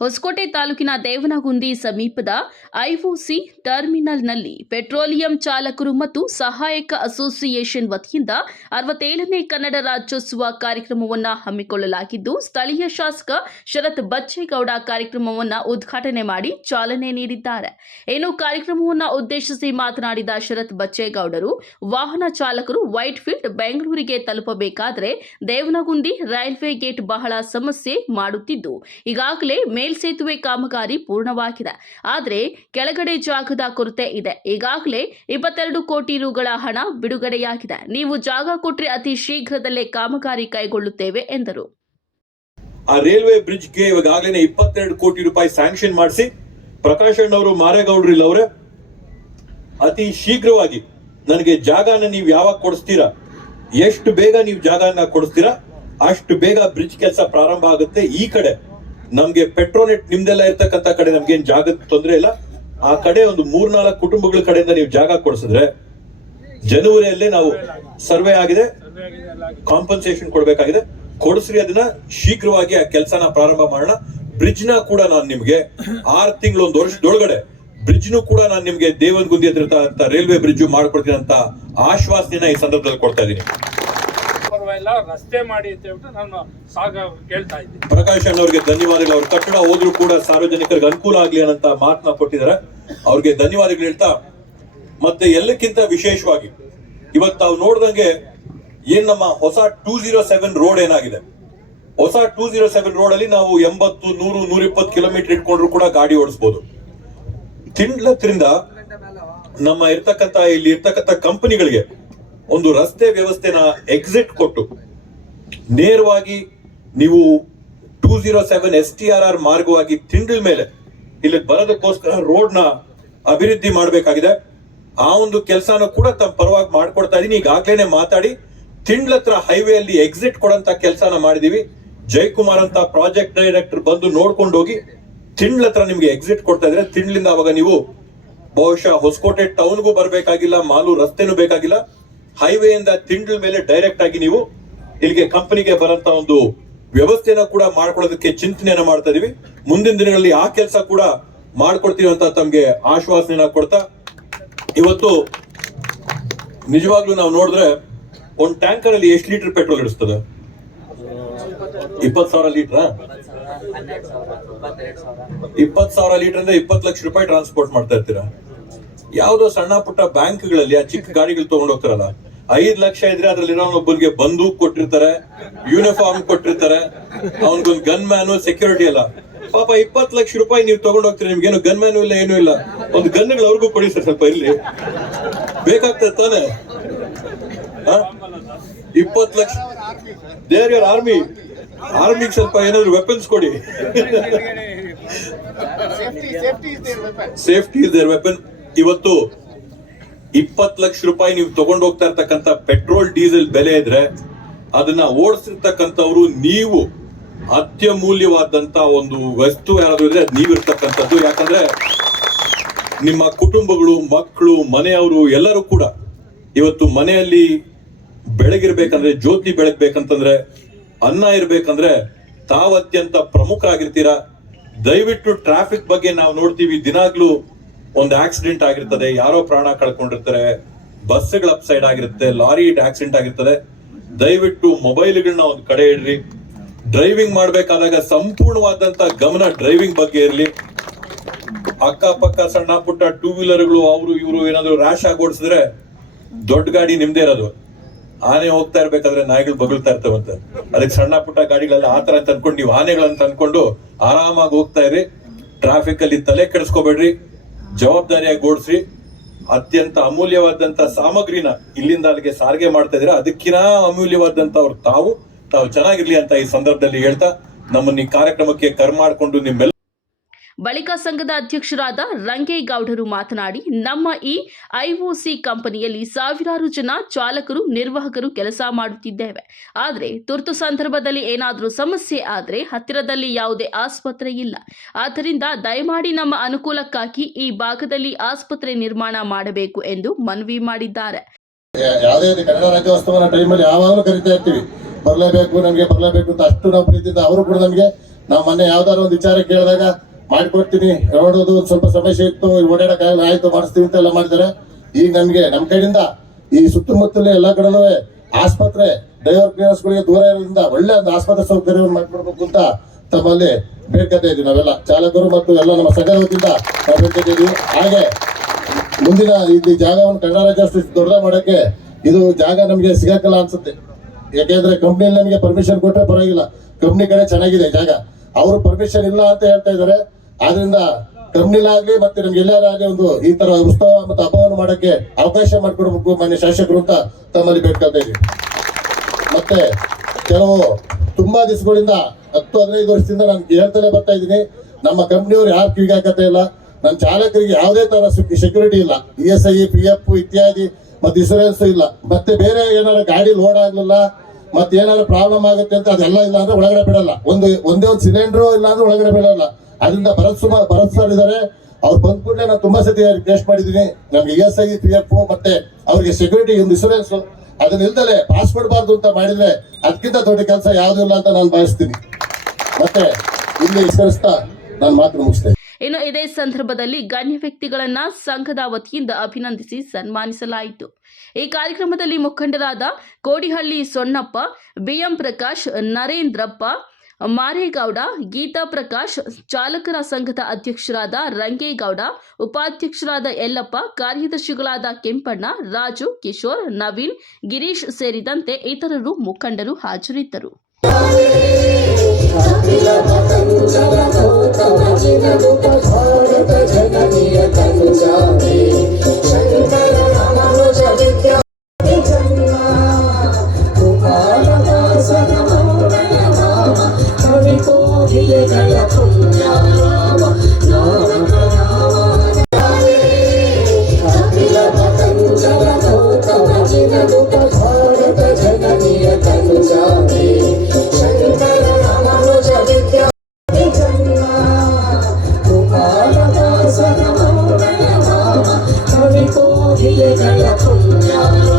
ಹೊಸಕೋಟೆ ತಾಲೂಕಿನ ದೇವನಗುಂದಿ ಸಮೀಪದ ಐಒಸಿ ಟರ್ಮಿನಲ್ನಲ್ಲಿ ಪೆಟ್ರೋಲಿಯಂ ಚಾಲಕರು ಮತ್ತು ಸಹಾಯಕ ಅಸೋಸಿಯೇಷನ್ ವತಿಯಿಂದ 67ನೇ ಕನ್ನಡ ರಾಜ್ಯೋತ್ಸವ ಕಾರ್ಯಕ್ರಮವನ್ನು ಹಮ್ಮಿಕೊಳ್ಳಲಾಗಿದ್ದು, ಸ್ಥಳೀಯ ಶಾಸಕ ಶರತ್ ಬಚ್ಚೇಗೌಡ ಕಾರ್ಯಕ್ರಮವನ್ನು ಉದ್ಘಾಟನೆ ಮಾಡಿ ಚಾಲನೆ ನೀಡಿದ್ದಾರೆ. ಇನ್ನು ಕಾರ್ಯಕ್ರಮವನ್ನು ಉದ್ದೇಶಿಸಿ ಮಾತನಾಡಿದ ಶರತ್ ಬಚ್ಚೇಗೌಡರು, ವಾಹನ ಚಾಲಕರು ವೈಟ್ ಫೀಲ್ಡ್ ಬೆಂಗಳೂರಿಗೆ ತಲುಪಬೇಕಾದರೆ ದೇವನಗುಂದಿ ರೈಲ್ವೆ ಗೇಟ್ ಬಹಳ ಸಮಸ್ಯೆ ಮಾಡುತ್ತಿದ್ದು, ಈಗಾಗಲೇ ಮೇಲ್ಸೇತುವೆ ಕಾಮಗಾರಿ ಪೂರ್ಣವಾಗಿದೆ. ಆದರೆ ಕೆಳಗಡೆ ಜಾಗದ ಕೊರತೆ ಇದೆ. ಈಗಾಗಲೇ 22 ಕೋಟಿ ರುಗಳ ಹಣ ಬಿಡುಗಡೆಯಾಗಿದೆ. ನೀವು ಜಾಗ ಕೊಟ್ಟರೆ ಅತಿ ಶೀಘ್ರದಲ್ಲೇ ಕಾಮಗಾರಿ ಕೈಗೊಳ್ಳುತ್ತೇವೆ ಎಂದರು. ಆ ರೈಲ್ವೆ ಬ್ರಿಡ್ಜ್ಗೆ ಈಗಾಗಲೇ 22 ಕೋಟಿ ರೂಪಾಯಿ ಸ್ಯಾಂಕ್ಷನ್ ಮಾಡಿಸಿ ಪ್ರಕಾಶ್ ಅಣ್ಣವರು ಮಾರೇಗೌಡರು ಇಲ್ಲವರೇ ಅತಿ ಶೀಘ್ರವಾಗಿ ನನಗೆ ಜಾಗನ ನೀವು ಯಾವಾಗ ಕೊಡಿಸ್ತೀರಾ, ಎಷ್ಟು ಬೇಗ ನೀವು ಜಾಗನ ಕೊಡಿಸ್ತೀರಾ ಅಷ್ಟು ಬೇಗ ಬ್ರಿಡ್ಜ್ ಕೆಲಸ ಪ್ರಾರಂಭ ಆಗುತ್ತೆ. ಈ ಕಡೆ ನಮ್ಗೆ ಪೆಟ್ರೋನೆಟ್ ನಿಮ್ದೆಲ್ಲ ಇರ್ತಕ್ಕಂಥ ಕಡೆ ನಮ್ಗೇನ್ ಜಾಗದ ತೊಂದರೆ ಇಲ್ಲ. ಆ ಕಡೆ ಒಂದು 3-4 ಕುಟುಂಬಗಳ ಕಡೆಯಿಂದ ನೀವು ಜಾಗ ಕೊಡಿಸಿದ್ರೆ ಜನವರಿಯಲ್ಲೇ ನಾವು ಸರ್ವೆ ಆಗಿದೆ, ಕಾಂಪನ್ಸೇಷನ್ ಕೊಡ್ಬೇಕಾಗಿದೆ, ಕೊಡಿಸ್ರಿ. ಅದನ್ನ ಶೀಘ್ರವಾಗಿ ಆ ಕೆಲಸನ ಪ್ರಾರಂಭ ಮಾಡೋಣ. ಬ್ರಿಡ್ಜ್ ನ ಕೂಡ ನಾನು ನಿಮ್ಗೆ 6 ತಿಂಗಳು 1 ವರ್ಷದೊಳಗಡೆ ಬ್ರಿಡ್ಜ್ ನು ಕೂಡ ನಾನು ನಿಮ್ಗೆ ದೇವನಗುಂದಿ ಹತ್ರ ರೈಲ್ವೆ ಬ್ರಿಡ್ಜ್ ಮಾಡ್ಕೊಡ್ತೀನಿ ಅಂತ ಆಶ್ವಾಸನೆನ ಈ ಸಂದರ್ಭದಲ್ಲಿ ಕೊಡ್ತಾ ಇದ್ದೀನಿ. ರಸ್ತೆ ಮಾಡಿ ಅಂತ ಹೇಳ್ಬಿಟ್ಟು ನಾನು ಕೇಳ್ತಾ ಇದ್ದೀನಿ. ಪ್ರಕಾಶ್ ಅಣ್ಣವ್ರಿಗೆ ಧನ್ಯವಾದಗಳು. ಅವ್ರ ಕಟ್ಟಡ ಹೋದ್ರು ಕೂಡ ಸಾರ್ವಜನಿಕರಿಗೆ ಅನುಕೂಲ ಆಗ್ಲಿ ಅಂತ ಮಾತನ್ನ ಕೊಟ್ಟಿದ್ದಾರೆ. ಅವ್ರಿಗೆ ಧನ್ಯವಾದಗಳು ಹೇಳ್ತಾ, ಮತ್ತೆ ಎಲ್ಲಕ್ಕಿಂತ ವಿಶೇಷವಾಗಿ ಇವತ್ತು ತಾವು ನೋಡ್ದಂಗೆ ಏನ್ ನಮ್ಮ ಹೊಸ 207 ರೋಡ್ ಏನಾಗಿದೆ, ಹೊಸ 207 ರೋಡ್ ಅಲ್ಲಿ ನಾವು 80, 100, 120 ಕಿಲೋಮೀಟರ್ ಇಟ್ಕೊಂಡ್ರು ಕೂಡ ಗಾಡಿ ಓಡಿಸಬಹುದು. ತಿಂಡ್ಲತ್ರಿಂದ ನಮ್ಮ ಇಲ್ಲಿ ಇರ್ತಕ್ಕಂಥ ಕಂಪನಿಗಳಿಗೆ ಒಂದು ರಸ್ತೆ ವ್ಯವಸ್ಥೆನ ಎಕ್ಸಿಟ್ ಕೊಟ್ಟು ನೇರವಾಗಿ ನೀವು 207 STRR ಮಾರ್ಗವಾಗಿ ತಿಂಡ್ಲ ಮೇಲೆ ಇಲ್ಲಿ ಬರೋದಕ್ಕೋಸ್ಕರ ರೋಡ್ ನ ಅಭಿವೃದ್ಧಿ ಮಾಡಬೇಕಾಗಿದೆ. ಆ ಒಂದು ಕೆಲಸನ ಕೂಡ ತಮ್ಮ ಪರವಾಗಿ ಮಾಡ್ಕೊಡ್ತಾ ಇದೀನಿ. ಈಗಾಗ್ಲೇನೆ ಮಾತಾಡಿ ತಿಂಡ್ಲ ಹತ್ರ ಹೈವೇ ಅಲ್ಲಿ ಎಕ್ಸಿಟ್ ಕೊಡಂತ ಕೆಲಸನ ಮಾಡಿದೀವಿ. ಜಯಕುಮಾರ್ ಅಂತ ಪ್ರಾಜೆಕ್ಟ್ ಡೈರೆಕ್ಟರ್ ಬಂದು ನೋಡ್ಕೊಂಡು ಹೋಗಿ ತಿಂಡ್ಲ ಹತ್ರ ನಿಮ್ಗೆ ಎಕ್ಸಿಟ್ ಕೊಡ್ತಾ ಇದ್ರೆ ತಿಂಡ್ಲಿಂದ ಅವಾಗ ನೀವು ಬಹುಶಃ ಹೊಸಕೋಟೆ ಟೌನ್ಗೂ ಬರ್ಬೇಕಾಗಿಲ್ಲ, ಮಾಲೂರು ರಸ್ತೆನೂ ಬೇಕಾಗಿಲ್ಲ. ಹೈವೇ ಇಂದ ತಿಂಡ್ಲ ಮೇಲೆ ಡೈರೆಕ್ಟ್ ಆಗಿ ನೀವು ಇಲ್ಲಿಗೆ ಕಂಪನಿಗೆ ಬರಂತ ಒಂದು ವ್ಯವಸ್ಥೆನ ಕೂಡ ಮಾಡ್ಕೊಳ್ಳೋದಕ್ಕೆ ಚಿಂತನೆಯನ್ನ ಮಾಡ್ತಾ ಇದೀವಿ. ಮುಂದಿನ ದಿನಗಳಲ್ಲಿ ಆ ಕೆಲಸ ಕೂಡ ಮಾಡ್ಕೊಡ್ತೀವಿ ಅಂತ ತಮ್ಗೆ ಆಶ್ವಾಸನೆನ ಕೊಡ್ತಾ, ಇವತ್ತು ನಿಜವಾಗ್ಲೂ ನಾವು ನೋಡಿದ್ರೆ ಒಂದು ಟ್ಯಾಂಕರ್ ಅಲ್ಲಿ ಎಷ್ಟು ಲೀಟರ್ ಪೆಟ್ರೋಲ್ ಇಡಿಸ್ತದೆ? 20,000 ಲೀಟರ್. 20,000 ಲೀಟರ್ ಅಂದ್ರೆ 20 ಲಕ್ಷ ರೂಪಾಯಿ ಟ್ರಾನ್ಸ್ಪೋರ್ಟ್ ಮಾಡ್ತಾ ಇರ್ತೀರಾ. ಯಾವ್ದೋ ಸಣ್ಣ ಪುಟ್ಟ ಬ್ಯಾಂಕ್ಗಳಲ್ಲಿ ಆ ಚಿಕ್ಕ ಗಾಡಿಗಳು ತಗೊಂಡ್ ಹೋಗ್ತಾರಲ್ಲ, 5 ಲಕ್ಷ ಇದ್ರೆ ಅದ್ರಲ್ಲಿ ಒಬ್ಬರಿಗೆ ಬಂದೂಕ್ ಕೊಟ್ಟಿರ್ತಾರೆ, ಯೂನಿಫಾರ್ಮ್ ಕೊಟ್ಟಿರ್ತಾರೆ, ಅವನ್ಗೊಂದು ಗನ್ ಮ್ಯಾನು, ಸೆಕ್ಯೂರಿಟಿ ಎಲ್ಲ. ಪಾಪ 20 ಲಕ್ಷ ರೂಪಾಯಿ ನೀವು ತಗೊಂಡ್ ಹೋಗ್ತೀರಿ, ನಿಮ್ಗೇನು ಗನ್ ಮ್ಯಾನು ಇಲ್ಲ, ಏನೂ ಇಲ್ಲ. ಒಂದು ಗನ್ಗಳು ಅವ್ರಿಗೂ ಕೊಡಿ ಸರ್, ಸ್ವಲ್ಪ ಇರ್ಲಿ, ಬೇಕಾಗ್ತದೆ ತಾನೆ. 20 ಲಕ್ಷ, ದೇರ್ ಯುವರ್ ಆರ್ಮಿಗೆ ಸ್ವಲ್ಪ ಏನಾದ್ರು ವೆಪನ್ಸ್ ಕೊಡಿ. Safety is there weapon. ಇವತ್ತು 20 ಲಕ್ಷ ರೂಪಾಯಿ ನೀವು ತಗೊಂಡು ಹೋಗ್ತಾ ಇರ್ತಕ್ಕಂಥ ಪೆಟ್ರೋಲ್ ಡೀಸೆಲ್ ಬೆಲೆ ಇದ್ರೆ ಅದನ್ನ ಓಡಿಸಿರ್ತಕ್ಕಂಥವ್ರು ನೀವು. ಅತ್ಯಮೂಲ್ಯವಾದಂತ ಒಂದು ವಸ್ತು ಯಾರಾದ್ರೂ ಇದ್ರೆ ನೀವಿರ್ತಕ್ಕಂಥದ್ದು. ಯಾಕಂದ್ರೆ ನಿಮ್ಮ ಕುಟುಂಬಗಳು, ಮಕ್ಕಳು, ಮನೆಯವರು ಎಲ್ಲರೂ ಕೂಡ ಇವತ್ತು ಮನೆಯಲ್ಲಿ ಬೆಳಗಿರ್ಬೇಕಂದ್ರೆ, ಜ್ಯೋತಿ ಬೆಳಗ್ಬೇಕಂತಂದ್ರೆ, ಅನ್ನ ಇರ್ಬೇಕಂದ್ರೆ ತಾವು ಅತ್ಯಂತ ಪ್ರಮುಖರಾಗಿರ್ತೀರಾ. ದಯವಿಟ್ಟು ಟ್ರಾಫಿಕ್ ಬಗ್ಗೆ ನಾವು ನೋಡ್ತೀವಿ, ದಿನಾಗ್ಲೂ ಒಂದು ಆಕ್ಸಿಡೆಂಟ್ ಆಗಿರ್ತದೆ, ಯಾರೋ ಪ್ರಾಣ ಕಳ್ಕೊಂಡಿರ್ತಾರೆ, ಬಸ್ಗಳು ಅಪ್ಸೈಡ್ ಆಗಿರುತ್ತೆ, ಲಾರಿ ಆಕ್ಸಿಡೆಂಟ್ ಆಗಿರ್ತದೆ. ದಯವಿಟ್ಟು ಮೊಬೈಲ್ಗಳನ್ನ ಒಂದು ಕಡೆ ಇಡ್ರಿ. ಡ್ರೈವಿಂಗ್ ಮಾಡ್ಬೇಕಾದಾಗ ಸಂಪೂರ್ಣವಾದಂತ ಗಮನ ಡ್ರೈವಿಂಗ್ ಬಗ್ಗೆ ಇರ್ಲಿ. ಅಕ್ಕಪಕ್ಕ ಸಣ್ಣ ಪುಟ್ಟ 2 ವೀಲರ್ಗಳು ಅವರು ಇವರು ಏನಾದ್ರು ರ್ಯಾಶ್ ಆಗಿ ಓಡಿಸಿದ್ರೆ ದೊಡ್ಡ ಗಾಡಿ ನಿಮ್ದೇ ಇರೋದು. ಆನೆ ಹೋಗ್ತಾ ಇರ್ಬೇಕಾದ್ರೆ ನಾಯಿಗಳು ಬಗಳ್ತಾ ಇರ್ತವಂತೆ. ಅದಕ್ಕೆ ಸಣ್ಣ ಪುಟ್ಟ ಗಾಡಿಗಳೆಲ್ಲ ಆತರ ಅಂತ ಅನ್ಕೊಂಡು ನೀವು ಆನೆಗಳಂತ ಅನ್ಕೊಂಡು ಆರಾಮಾಗಿ ಹೋಗ್ತಾ ಇರಿ. ಟ್ರಾಫಿಕ್ ಅಲ್ಲಿ ತಲೆ ಕೆಡಿಸ್ಕೋಬೇಡ್ರಿ, ಜವಾಬ್ದಾರಿಯಾಗಿ ಓಡಿಸ್ರಿ. ಅತ್ಯಂತ ಅಮೂಲ್ಯವಾದಂತ ಸಾಮಗ್ರಿನ ಇಲ್ಲಿಂದ ಅಲ್ಲಿಗೆ ಸಾರಿಗೆ ಮಾಡ್ತಾ ಇದೀರಾ, ಅದಕ್ಕಿಂತ ಅಮೂಲ್ಯವಾದಂತ ಅವ್ರು ತಾವು ಚೆನ್ನಾಗಿರ್ಲಿ ಅಂತ ಈ ಸಂದರ್ಭದಲ್ಲಿ ಹೇಳ್ತಾ ನಮ್ಮನ್ನ ಈ ಕಾರ್ಯಕ್ರಮಕ್ಕೆ ಕರೆಮಾಡಿಕೊಂಡು ನಿಮ್ಮೆಲ್ಲ ಬಳಿಕ ಸಂಘದ ಅಧ್ಯಕ್ಷರಾದ ರಂಗೇಗೌಡರು ಮಾತನಾಡಿ, ನಮ್ಮ ಈ ಐಒಸಿ ಕಂಪನಿಯಲ್ಲಿ ಸಾವಿರಾರು ಜನ ಚಾಲಕರು, ನಿರ್ವಾಹಕರು ಕೆಲಸ ಮಾಡುತ್ತಿದ್ದೇವೆ. ಆದರೆ ತುರ್ತು ಸಂದರ್ಭದಲ್ಲಿ ಏನಾದರೂ ಸಮಸ್ಯೆ ಆದರೆ ಹತ್ತಿರದಲ್ಲಿ ಯಾವುದೇ ಆಸ್ಪತ್ರೆ ಇಲ್ಲ. ಆದ್ದರಿಂದ ದಯಮಾಡಿ ನಮ್ಮ ಅನುಕೂಲಕ್ಕಾಗಿ ಈ ಭಾಗದಲ್ಲಿ ಆಸ್ಪತ್ರೆ ನಿರ್ಮಾಣ ಮಾಡಬೇಕು ಎಂದು ಮನವಿ ಮಾಡಿದ್ದಾರೆ. ಯಾವುದೇ ಕನ್ನಡ ರಾಜ್ಯೋತ್ಸವದ ಟೈಮಲ್ಲಿ ಯಾವಾಗಲೂ ಕರಿತಾ ಇರ್ತೀವಿ, ಬರಲೇಬೇಕು ನಮಗೆ ಬರಲೇಬೇಕು ಅಂತ. ಅಷ್ಟು ನಾವು ಪ್ರೀತಿಯಿಂದ ಅವರು ಕೂಡ ನಮಗೆ ನಾವು ಮೊನ್ನೆ ಯಾವ್ದಾದ್ರು ಒಂದು ವಿಚಾರ ಕೇಳಿದಾಗ ಮಾಡ್ಕೊಡ್ತೀನಿ, ನೋಡೋದು ಒಂದ್ ಸ್ವಲ್ಪ ಸಮಸ್ಯೆ ಇತ್ತು, ಓಡಾಡಕ್ಕಾಗಲ್ಲ, ಆಯ್ತು ಮಾಡಿಸ್ತೀವಿ ಅಂತೆಲ್ಲ ಮಾಡಿದ್ದಾರೆ. ಈಗ ನಮ್ಗೆ ನಮ್ ಕಡೆಯಿಂದ ಈ ಸುತ್ತಮುತ್ತಲ ಎಲ್ಲಾ ಕಡೆನೂ ಆಸ್ಪತ್ರೆ ಡ್ರೈವರ್ ಕ್ಲೀನರ್ಸ್ಗಳಿಗೆ ದೂರ ಇರೋದ್ರಿಂದ ಒಳ್ಳೆ ಒಂದು ಆಸ್ಪತ್ರೆ ಸೌಕರ್ಯವನ್ನು ಮಾಡ್ಕೊಡ್ಬೇಕು ಅಂತ ತಮ್ಮಲ್ಲಿ ಬೇಡ್ಕೊತಾ ಇದೀವಿ. ನಾವೆಲ್ಲ ಚಾಲಕರು ಮತ್ತು ಎಲ್ಲ ನಮ್ಮ ಸಂಘದ ವತಿಯಿಂದ ನಾವು ಬೇಡ್ಕೊತಾ ಇದೀವಿ. ಹಾಗೆ ಮುಂದಿನ ಇಲ್ಲಿ ಜಾಗವನ್ನು ಕನ್ನಡ ರಾಜ್ಯೋತ್ಸವ ದೊಡ್ಡದ ಮಾಡಕ್ಕೆ ಇದು ಜಾಗ ನಮ್ಗೆ ಸಿಗಕ್ಕಲ್ಲ ಅನ್ಸುತ್ತೆ. ಯಾಕೆಂದ್ರೆ ಕಂಪ್ನಿಯಲ್ಲಿ ನಮಗೆ ಪರ್ಮಿಷನ್ ಕೊಟ್ಟರೆ ಪರವಾಗಿಲ್ಲ, ಕಂಪ್ನಿ ಕಡೆ ಚೆನ್ನಾಗಿದೆ ಜಾಗ, ಅವರು ಪರ್ಮಿಷನ್ ಇಲ್ಲ ಅಂತ ಹೇಳ್ತಾ ಇದ್ದಾರೆ. ಆದ್ರಿಂದ ಕಂಪ್ನಿಲಾಗ್ಲಿ ಮತ್ತೆ ನಮ್ಗೆ ಎಲ್ಲಾರಾಗ್ಲಿ ಒಂದು ಈ ತರ ಉತ್ಸವ ಮತ್ತು ಹಬ್ಬವನ್ನು ಮಾಡಕ್ಕೆ ಅವಕಾಶ ಮಾಡಿಕೊಡ್ಬೇಕು ಮಾನ್ಯ ಶಾಸಕರು ಅಂತ ತಮ್ಮಲ್ಲಿ ಬೇಡ್ಕೊಳ್ತಾ ಇದೀವಿ. ಮತ್ತೆ ಕೆಲವು ತುಂಬಾ ದಿವಸಗಳಿಂದ 10-15 ವರ್ಷದಿಂದ ನಾನು ಹೇಳ್ತಾನೆ ಬರ್ತಾ ಇದ್ದೀನಿ, ನಮ್ಮ ಕಂಪ್ನಿಯವರು ಯಾರು ಕಿವಿಗೆ ಹಾಕತ್ತೆ ಇಲ್ಲ, ನನ್ನ ಚಾಲಕರಿಗೆ ಯಾವುದೇ ತರ ಸೆಕ್ಯೂರಿಟಿ ಇಲ್ಲ, ESI, PF ಇತ್ಯಾದಿ ಮತ್ತೆ ಇನ್ಸೂರೆನ್ಸ್ ಇಲ್ಲ, ಮತ್ತೆ ಬೇರೆ ಏನಾದ್ರು ಗಾಡಿ ಲೋಡ್ ಆಗ್ಲಿಲ್ಲ ಮತ್ತೆ ಏನಾದ್ರು ಪ್ರಾಬ್ಲಮ್ ಆಗುತ್ತೆ ಅಂತ ಅದೆಲ್ಲ ಇಲ್ಲ ಅಂದ್ರೆ ಒಳಗಡೆ ಬಿಡಲ್ಲ. ಒಂದೇ ಒಂದು ಸಿಲಿಂಡರ್ ಇಲ್ಲ ಅಂದ್ರೆ ಒಳಗಡೆ ಬಿಡಲ್ಲ. ಅದರಿಂದ ಭರತ್ ಸರ್ ಇದಾರೆ, ಅವ್ರು ಬಂದ ಕೂಡಲೇ ನಾನು ತುಂಬಾ ಸತಿ ರಿಕ್ವೆಸ್ಟ್ ಮಾಡಿದೀನಿ, ನಮ್ಗೆ ESI, PF ಮತ್ತೆ ಅವ್ರಿಗೆ ಸೆಕ್ಯೂರಿಟಿ ಒಂದು ಇನ್ಸೂರೆನ್ಸ್ ಅದನ್ನ ಇಲ್ದಲೆ ಪಾಸ್ ಕೊಡಬಾರ್ದು ಅಂತ ಮಾಡಿದ್ರೆ ಅದಕ್ಕಿಂತ ದೊಡ್ಡ ಕೆಲಸ ಯಾವ್ದು ಇಲ್ಲ ಅಂತ ನಾನು ಭಾವಿಸ್ತೀನಿ. ಮತ್ತೆ ಇಲ್ಲಿ ವಿಸ್ತರಿಸ್ತಾ ನಾನು ಮಾತು ಮುಗಿಸ್ತೇನೆ. ಇನ್ನು ಇದೇ ಸಂದರ್ಭದಲ್ಲಿ ಗಣ್ಯ ವ್ಯಕ್ತಿಗಳನ್ನ ಸಂಘದ ವತಿಯಿಂದ ಅಭಿನಂದಿಸಿ ಸನ್ಮಾನಿಸಲಾಯಿತು. ಈ ಕಾರ್ಯಕ್ರಮದಲ್ಲಿ ಮುಖಂಡರಾದ ಕೋಡಿಹಳ್ಳಿ ಸೊನ್ನಪ್ಪ, BM ಪ್ರಕಾಶ್, ನರೇಂದ್ರಪ್ಪ, ಮಾರೇಗೌಡ, ಗೀತಾ ಪ್ರಕಾಶ್, ಚಾಲಕರ ಸಂಘದ ಅಧ್ಯಕ್ಷರಾದ ರಂಗೇಗೌಡ, ಉಪಾಧ್ಯಕ್ಷರಾದ ಯಲ್ಲಪ್ಪ, ಕಾರ್ಯದರ್ಶಿಗಳಾದ ಕೆಂಪಣ್ಣ, ರಾಜು, ಕಿಶೋರ್, ನವೀನ್, ಗಿರೀಶ್ ಸೇರಿದಂತೆ ಇತರರು ಮುಖಂಡರು ಹಾಜರಿದ್ದರು. Kali ko hiye gala punya